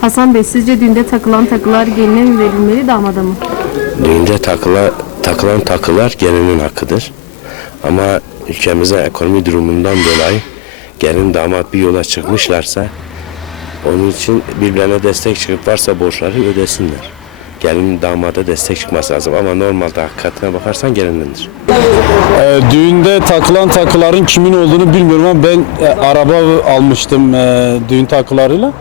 Hasan Bey sizce düğünde takılan takılar geline mi verilmeli damada mı? Düğünde takıla, takılan takılar gelinin hakkıdır. Ama ülkemizin ekonomi durumundan dolayı gelin damat bir yola çıkmışlarsa onun için birbirlerine destek çıkıp varsa borçları ödesinler. Gelin damada destek çıkması lazım ama normalde hakikatine bakarsan gelinindir. E, düğünde takılan takıların kimin olduğunu bilmiyorum ama ben e, araba almıştım e, düğün takılarıyla.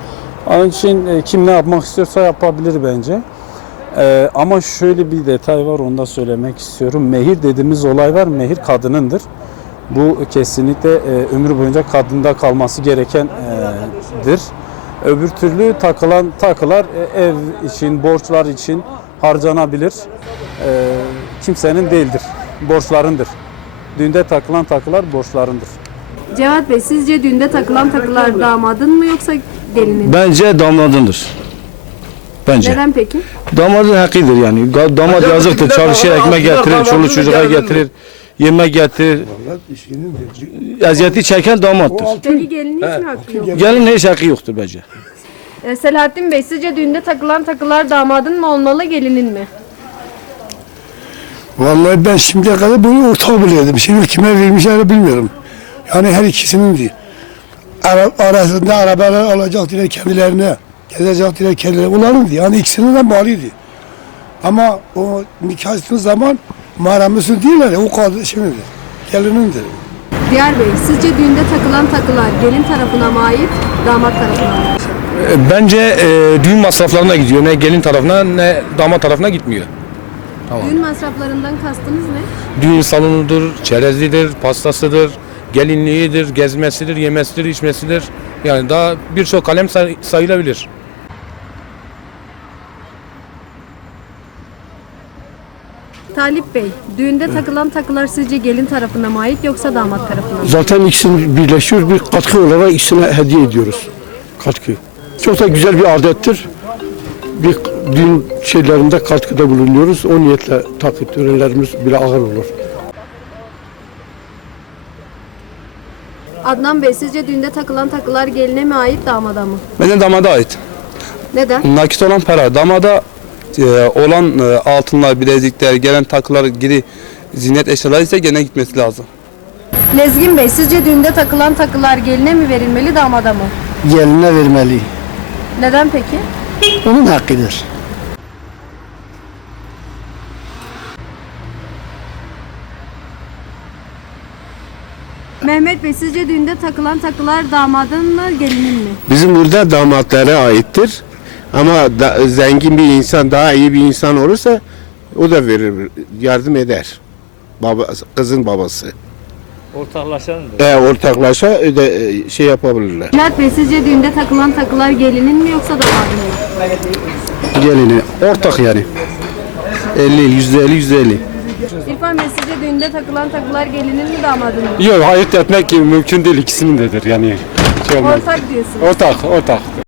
Onun için e, kim ne yapmak istiyorsa yapabilir bence. E, ama şöyle bir detay var onu da söylemek istiyorum. Mehir dediğimiz olay var. Mehir kadınındır. Bu kesinlikle e, ömür boyunca kadında kalması gerekendir. Öbür türlü takılan takılar e, ev için, borçlar için harcanabilir. E, kimsenin değildir. Borçlarındır. Düğünde takılan takılar borçlarındır. Cevat Bey sizce düğünde takılan takılar damadın mı yoksa gelinin? Bence damadındır. Bence. Neden peki? Damadın hakkıdır yani. Damat yazıktır. Çalışır, ekmek getirir, çoluk çocuğa getirir, yemek getirir. Eziyeti çeken damattır. Peki gelinin hiç mi hakkı yok? Gelin hiç hakkı yoktur bence. Ee, Selahattin Bey sizce düğünde takılan takılar damadın mı olmalı gelinin mi? Vallahi ben şimdiye kadar bunu ortak biliyordum. Şimdi kime vermişler bilmiyorum. Yani her ikisinin de. Ara, arasında arabalar alacak diye kendilerine, gezecek diye kendilerine. Onların yani ikisinin de malıydı. Ama o nikahsız zaman mahremisi değiller o kadın şimdidir. Gelinindir. Diyar Bey sizce düğünde takılan takılar gelin tarafına mı ait damat tarafına mı? Bence e, düğün masraflarına gidiyor. Ne gelin tarafına ne damat tarafına gitmiyor. Düğün masraflarından kastınız ne? Düğün salonudur, çerezlidir, pastasıdır, gelinliğidir, gezmesidir, yemesidir, içmesidir. Yani daha birçok kalem say- sayılabilir. Talip Bey, düğünde takılan takılar sizce gelin tarafına mı ait yoksa damat tarafına mı? Zaten ikisini birleşiyor bir katkı olarak ikisine hediye ediyoruz. Katkı. Çok da güzel bir adettir. Bir düğün şeylerinde katkıda bulunuyoruz. O niyetle takı törenlerimiz bile ağır olur. Adnan Bey sizce düğünde takılan takılar geline mi ait damada mı? Bence damada ait. Neden? Nakit olan para. Damada e, olan e, altınlar, bilezikler, gelen takılar gibi zinet eşyalar ise gene gitmesi lazım. Lezgin Bey sizce düğünde takılan takılar geline mi verilmeli damada mı? Geline vermeli. Neden peki? Onun hakkıdır. Mehmet Bey sizce düğünde takılan takılar damadın mı gelinin mi? Bizim burada damatlara aittir. Ama da- zengin bir insan, daha iyi bir insan olursa o da verir, yardım eder. Baba, kızın babası. Ortaklaşandır. E, ortaklaşa öde, e, şey yapabilirler. Mehmet Bey sizce düğünde takılan takılar gelinin mi yoksa damadın mı? Gelini. Ortak yani. 50, yüzde 50, yüzde 50. İrfan Bey sizce düğünde takılan takılar gelinin mi damadın mı? Yok ayırt etmek mümkün değil ikisinindedir yani. Şey olmaz. Ortak diyorsunuz. Ortak, ortak.